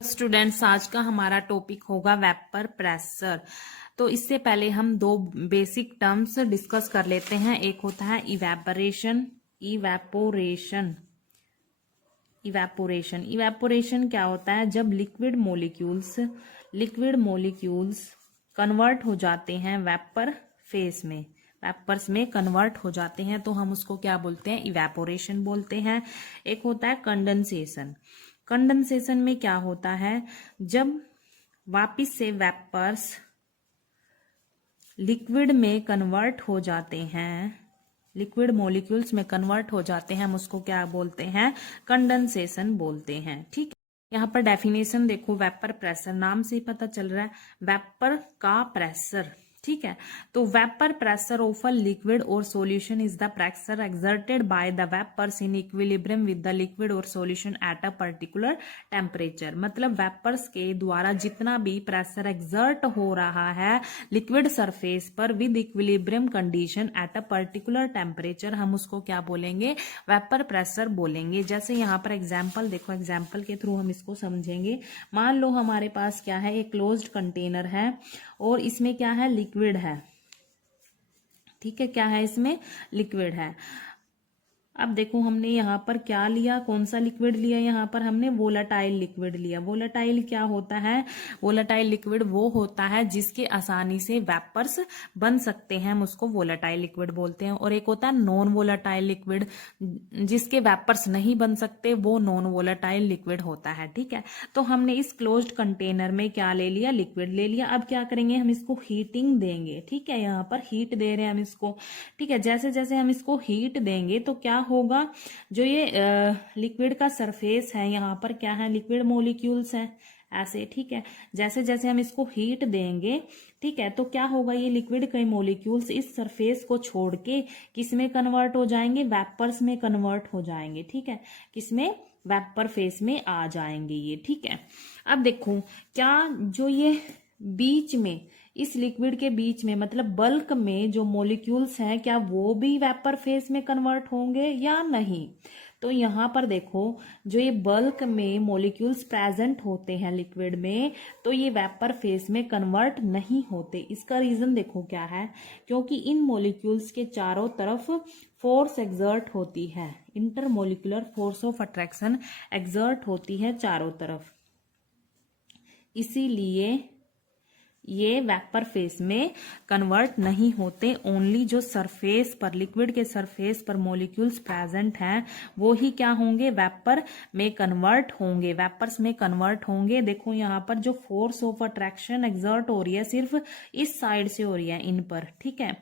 Students, आज का हमारा टॉपिक होगा वेपर प्रेशर। तो इससे पहले हम दो बेसिक टर्म्स डिस्कस कर लेते हैं। एक होता है इवेपोरेशन। इवेपोरेशन इवेपोरेशन इवेपोरेशन क्या होता है? जब लिक्विड मॉलिक्यूल्स कन्वर्ट हो जाते हैं वेपर फेस में, वेपर्स में कन्वर्ट हो जाते हैं, तो हम उसको क्या बोलते हैं? इवेपोरेशन बोलते हैं। एक होता है कंडेंसेशन। कंडेंसेशन में क्या होता है? जब वापिस से वेपर्स लिक्विड में कन्वर्ट हो जाते हैं, लिक्विड मॉलिक्यूल्स में कन्वर्ट हो जाते हैं, हम उसको क्या बोलते हैं? कंडेंसेशन बोलते हैं। ठीक है, यहाँ पर डेफिनेशन देखो, वेपर प्रेशर, नाम से ही पता चल रहा है वेपर का प्रेशर। ठीक है, तो vapour pressure of a liquid और solution is the pressure exerted by the vapours in equilibrium with the liquid और solution at a particular temperature. मतलब वेपर्स के द्वारा जितना भी प्रेशर एक्सर्ट हो रहा है लिक्विड सरफेस पर with equilibrium condition at a particular temperature, हम उसको क्या बोलेंगे? वेपर प्रेशर बोलेंगे। जैसे यहाँ पर एग्जाम्पल देखो, एग्जाम्पल के थ्रू हम इसको समझेंगे। मान लो हमारे पास क्या है, एक क्लोज्ड कंटेनर है और इसमें क्या है? लिक्विड है। ठीक है, क्या है? इसमें लिक्विड है। अब देखो हमने यहाँ पर क्या लिया, कौन सा लिक्विड लिया? यहाँ पर हमने वोलाटाइल लिक्विड लिया। वोलाटाइल क्या होता है? वोलाटाइल लिक्विड वो होता है जिसके आसानी से वेपर्स बन सकते हैं, हम उसको वोलाटाइल लिक्विड बोलते हैं। और एक होता है नॉन वोलाटाइल लिक्विड, जिसके वेपर्स नहीं बन सकते, वो नॉन वोलाटाइल लिक्विड होता है। ठीक है, तो हमने इस क्लोज्ड कंटेनर में क्या ले लिया? लिक्विड ले लिया। अब क्या करेंगे? हम इसको हीटिंग देंगे। ठीक है, यहाँ पर हीट दे रहे हैं हम इसको। ठीक है, जैसे जैसे हम इसको हीट देंगे तो क्या होगा? जो ये लिक्विड का सरफेस है, यहाँ पर क्या है? लिक्विड मॉलिक्यूल्स हैं ऐसे। ठीक है, जैसे जैसे हम इसको हीट देंगे, ठीक है, तो क्या होगा? ये लिक्विड के मॉलिक्यूल्स इस सरफेस को छोड़ के किस में कन्वर्ट हो जाएंगे? वेपर्स में कन्वर्ट हो जाएंगे। ठीक है, किसमें? वेपर फेस में आ जाएंगे ये। ठीक है, अब देखो क्या जो ये बीच में, इस लिक्विड के बीच में, मतलब बल्क में जो मॉलिक्यूल्स हैं, क्या वो भी वेपर फेस में कन्वर्ट होंगे या नहीं? तो यहाँ पर देखो, जो ये बल्क में मॉलिक्यूल्स प्रेजेंट होते हैं लिक्विड में, तो ये वेपर फेस में कन्वर्ट नहीं होते। इसका रीजन देखो क्या है? क्योंकि इन मॉलिक्यूल्स के चारों तरफ फोर्स एक्सर्ट होती है, intermolecular force of attraction exert होती है चारों तरफ, इसीलिए ये वेपर फेस में कन्वर्ट नहीं होते। ओनली जो सरफेस पर, लिक्विड के सरफेस पर मॉलिक्यूल्स प्रेजेंट हैं, वो ही क्या होंगे? वेपर में कन्वर्ट होंगे, वेपर्स में कन्वर्ट होंगे। देखो यहाँ पर जो फोर्स ऑफ अट्रैक्शन एक्सर्ट हो रही है, सिर्फ इस साइड से हो रही है, इन पर। ठीक है,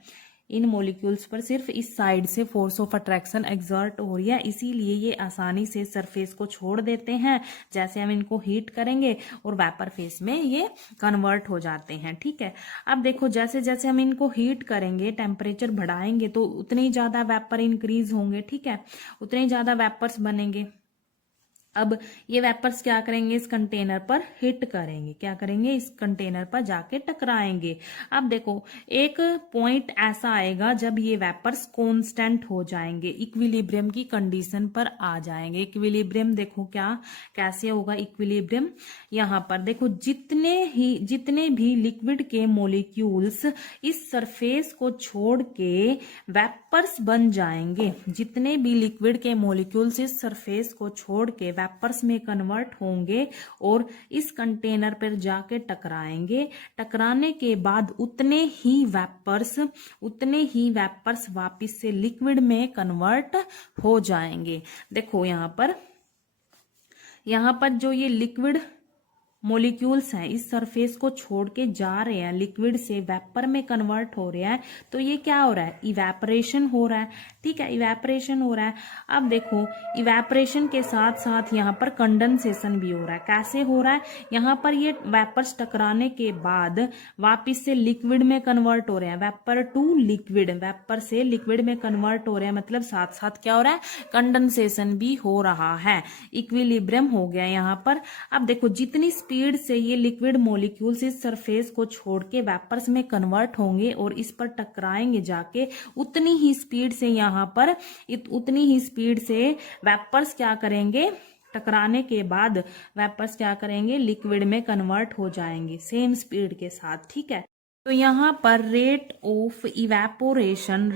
इन मॉलिक्यूल्स पर सिर्फ इस साइड से फोर्स ऑफ अट्रैक्शन एक्सर्ट हो रही है, इसीलिए ये आसानी से सरफेस को छोड़ देते हैं। जैसे हम इनको हीट करेंगे और वेपर फेस में ये कन्वर्ट हो जाते हैं। ठीक है, अब देखो जैसे जैसे हम इनको हीट करेंगे, टेम्परेचर बढ़ाएंगे, तो उतने ही ज्यादा वेपर इंक्रीज होंगे। ठीक है, उतने ही ज्यादा वेपर्स बनेंगे। अब ये वेपर्स क्या करेंगे? इस कंटेनर पर हिट करेंगे। क्या करेंगे? इस कंटेनर पर जाके टकराएंगे। अब देखो एक पॉइंट ऐसा आएगा जब ये वेपर्स कांस्टेंट हो जाएंगे, इक्विलिब्रियम की कंडीशन पर आ जाएंगे। इक्विलिब्रियम देखो क्या, कैसे होगा इक्विलिब्रियम? यहाँ पर देखो, जितने भी लिक्विड के मॉलिक्यूल्स इस सरफेस को छोड़ के वेपर्स बन जाएंगे, जितने भी लिक्विड के मॉलिक्यूल्स इस सरफेस को छोड़ के वेपर्स में कन्वर्ट होंगे और इस कंटेनर पर जाके टकराएंगे। टकराने के बाद उतने ही वेपर्स वापस से लिक्विड में कन्वर्ट हो जाएंगे। देखो यहाँ पर जो ये लिक्विड मॉलिक्यूल्स हैं इस सरफेस को छोड़ के जा रहे हैं, लिक्विड से वेपर में कन्वर्ट हो रहा है, तो ये क्या हो रहा है? इवेपोरेशन हो रहा है। ठीक है, इवेपोरेशन हो रहा है। अब देखो इवेपोरेशन के साथ साथ यहाँ पर कंडेंसेशन भी हो रहा है। कैसे हो रहा है? यहाँ पर ये वेपर्स टकराने के बाद वापिस से लिक्विड में कन्वर्ट हो रहे हैं, वेपर टू लिक्विड, वेपर से लिक्विड में कन्वर्ट हो रहे हैं, मतलब साथ साथ क्या हो रहा है? कंडेंसेशन भी हो रहा है, इक्विलिब्रियम हो गया यहाँ पर। अब देखो जितनी स्पीड से ये लिक्विड मॉलिक्यूल्स इस सरफेस को छोड़ के वेपर्स में कन्वर्ट होंगे और इस पर टकराएंगे जाके, उतनी ही स्पीड से यहाँ पर वेपर्स क्या करेंगे? टकराने के बाद वेपर्स क्या करेंगे, लिक्विड में कन्वर्ट हो जाएंगे सेम स्पीड के साथ, ठीक है। तो यहाँ पर rate of evaporation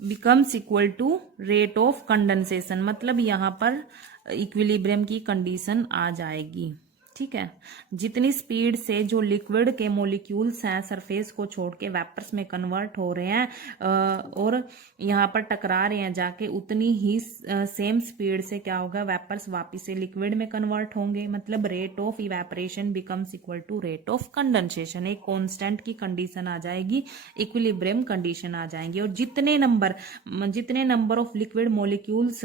becomes equal to rate of condensation, मतलब यहाँ पर इक्विलिब्रियम की कंडीशन आ जाएगी, ठीक है। जितनी स्पीड से जो लिक्विड के मोलिक्यूल्स हैं सरफेस को छोड़ के वेपर्स में कन्वर्ट हो रहे हैं और यहाँ पर टकरा रहे हैं जाके, उतनी ही सेम स्पीड से क्या होगा, वेपर्स वापिस से लिक्विड में कन्वर्ट होंगे। मतलब rate of evaporation becomes equal to rate of condensation, एक कांस्टेंट की कंडीशन आ जाएगी, इक्विलिब्रियम कंडीशन आ जाएंगी। और जितने नंबर ऑफ लिक्विड मोलिक्यूल्स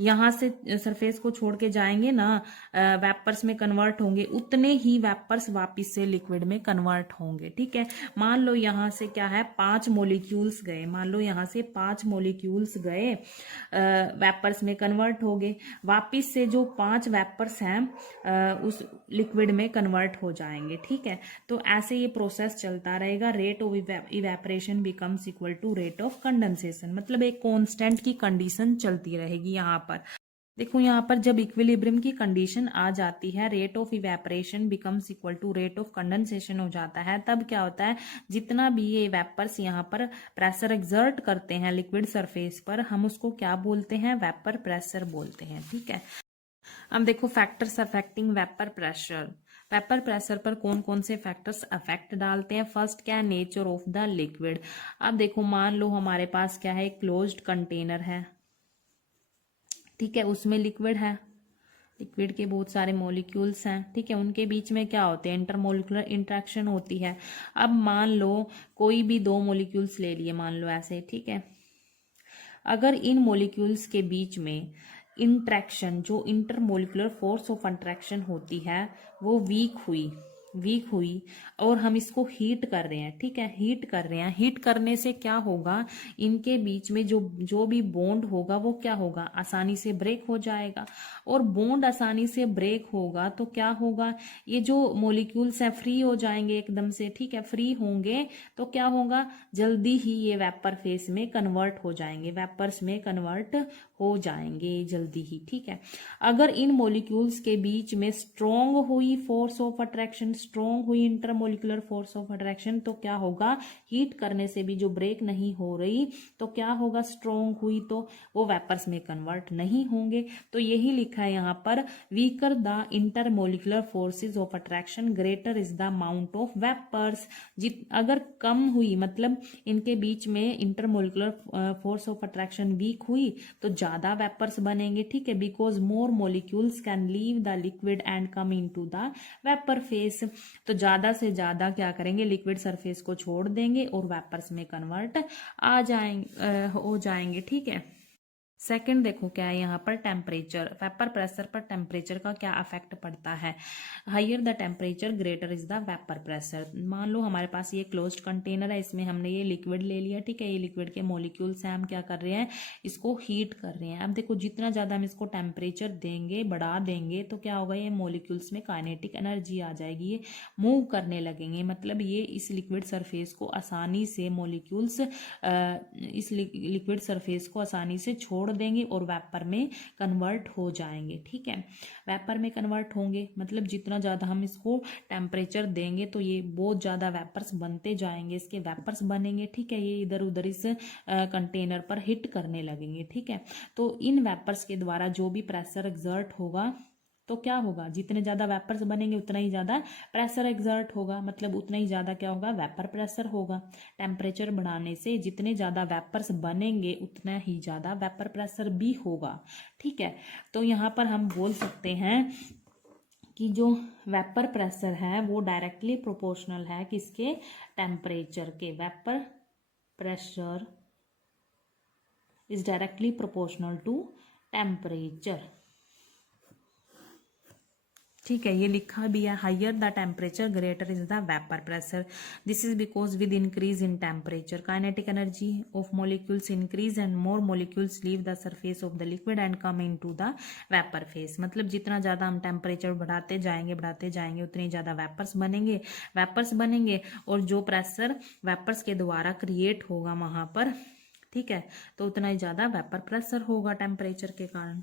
यहाँ से सरफेस को छोड़ के जाएंगे ना, वेपर्स में कन्वर्ट होंगे, उतने ही वेपर्स वापिस से लिक्विड में कन्वर्ट होंगे, ठीक है। मान लो यहाँ से क्या है, 5 मोलिक्यूल्स गए, मान लो यहाँ से 5 मोलिक्यूल्स गए, वेपर्स में कन्वर्ट हो गए, वापिस से जो 5 वेपर्स हैं उस लिक्विड में कन्वर्ट हो जाएंगे, ठीक है। तो ऐसे ये प्रोसेस चलता रहेगा। Rate of evaporation becomes equal to rate of condensation, मतलब एक कांस्टेंट की कंडीशन चलती रहेगी। यहाँ पर देखो, यहाँ पर जब इक्विलिब्रियम की कंडीशन आ जाती है, rate of evaporation becomes equal to rate of condensation हो जाता है, तब क्या होता है, जितना भी ये वेपर्स यहाँ पर प्रेशर एक्सर्ट करते हैं लिक्विड सरफेस पर, हम उसको क्या बोलते हैं, वेपर प्रेशर बोलते हैं, ठीक है। अब देखो factors affecting vapour pressure. Vapour pressure पर कौन कौन से फैक्टर्स अफेक्ट डालते हैं। फर्स्ट क्या है, नेचर ऑफ द लिक्विड। अब देखो मान लो हमारे पास क्या है, क्लोज्ड कंटेनर है, ठीक है, उसमें लिक्विड है, लिक्विड के बहुत सारे मॉलिक्यूल्स हैं, ठीक है, उनके बीच में क्या होते हैं, इंटरमोलिकुलर इंटरेक्शन होती है। अब मान लो कोई भी 2 मॉलिक्यूल्स ले लिए, मान लो ऐसे, ठीक है। अगर इन मॉलिक्यूल्स के बीच में इंट्रैक्शन, जो इंटरमोलिकुलर फोर्स ऑफ अट्रैक्शन होती है, वो वीक हुई और हम इसको हीट कर रहे हैं, ठीक है, हीट कर रहे हैं। हीट करने से क्या होगा, इनके बीच में जो भी बॉन्ड होगा वो क्या होगा, आसानी से ब्रेक हो जाएगा। और बॉन्ड आसानी से ब्रेक होगा तो क्या होगा, ये जो मॉलिक्यूल्स हैं फ्री हो जाएंगे एकदम से, ठीक है। फ्री होंगे तो क्या होगा, जल्दी ही ये वेपर फेस में कन्वर्ट हो जाएंगे, वेपर्स में कन्वर्ट हो जाएंगे जल्दी ही, ठीक है। अगर इन मॉलिक्यूल्स के बीच में स्ट्रॉन्ग हुई फोर्स ऑफ अट्रैक्शन, स्ट्रॉन्ग हुई इंटरमोलिकुलर फोर्स ऑफ अट्रैक्शन, तो क्या होगा, हीट करने से भी जो ब्रेक नहीं हो रही, तो क्या होगा, स्ट्रॉन्ग हुई तो वो वेपर्स में कन्वर्ट नहीं होंगे। तो यही लिखा है यहाँ पर, weaker the intermolecular forces of attraction, greater is the amount of vapours. अगर कम हुई, मतलब इनके बीच में intermolecular force of attraction weak हुई, तो ज्यादा वेपर्स बनेंगे, ठीक है, because more molecules can leave the liquid and come into the vapour phase. तो ज्यादा से ज्यादा क्या करेंगे, लिक्विड सरफेस को छोड़ देंगे और वेपर्स में कन्वर्ट हो जाएंगे, ठीक है। सेकंड देखो क्या है यहाँ पर, टेम्परेचर। वेपर प्रेशर पर टेम्परेचर का क्या अफेक्ट पड़ता है। Higher the temperature greater is the vapour pressure. मान लो हमारे पास ये क्लोज्ड कंटेनर है, इसमें हमने ये लिक्विड ले लिया, ठीक है, ये लिक्विड के मॉलिक्यूल्स हैं, हम क्या कर रहे हैं, इसको हीट कर रहे हैं। अब देखो जितना ज्यादा हम इसको टेम्परेचर देंगे, बढ़ा देंगे, तो क्या होगा, ये मॉलिक्यूल्स में काइनेटिक एनर्जी आ जाएगी, ये मूव करने लगेंगे, मतलब ये इस लिक्विड सरफेस को आसानी से मॉलिक्यूल्स इस लिक्विड सरफेस को आसानी से छोड़ देंगे और वेपर में कन्वर्ट हो जाएंगे, ठीक है। वेपर में कन्वर्ट होंगे, मतलब जितना ज़्यादा हम इसको टेम्परेचर देंगे तो ये बहुत ज़्यादा वेपर्स बनते जाएंगे, इसके वेपर्स बनेंगे, ठीक है, ये इधर उधर इस कंटेनर पर हिट करने लगेंगे, ठीक है। तो इन वेपर्स के द्वारा जो भी प्रेशर एक्सर्ट होगा, तो क्या होगा, जितने ज्यादा वेपर्स बनेंगे उतना ही ज्यादा प्रेशर एक्सर्ट होगा, मतलब उतना ही ज्यादा क्या होगा, वेपर प्रेशर होगा। टेम्परेचर बढ़ाने से जितने ज्यादा वेपर्स बनेंगे उतना ही ज्यादा वेपर प्रेशर भी होगा, ठीक है। तो यहाँ पर हम बोल सकते हैं कि जो वेपर प्रेशर है वो डायरेक्टली प्रोपोर्शनल है किसके, टेम्परेचर के। Vapour pressure is directly proportional to temperature, ठीक है, ये लिखा भी है, higher the temperature greater is the vapour pressure. This is because with increase in temperature kinetic energy of molecules increase and more molecules leave the surface of the liquid and come into the vapour phase. मतलब जितना ज्यादा हम temperature बढ़ाते जाएंगे उतनी ज्यादा vapours बनेंगे और जो प्रेशर वेपर्स के द्वारा क्रिएट होगा वहां पर, ठीक है, तो उतना ही ज़्यादा वेपर प्रेशर होगा टेम्परेचर के कारण।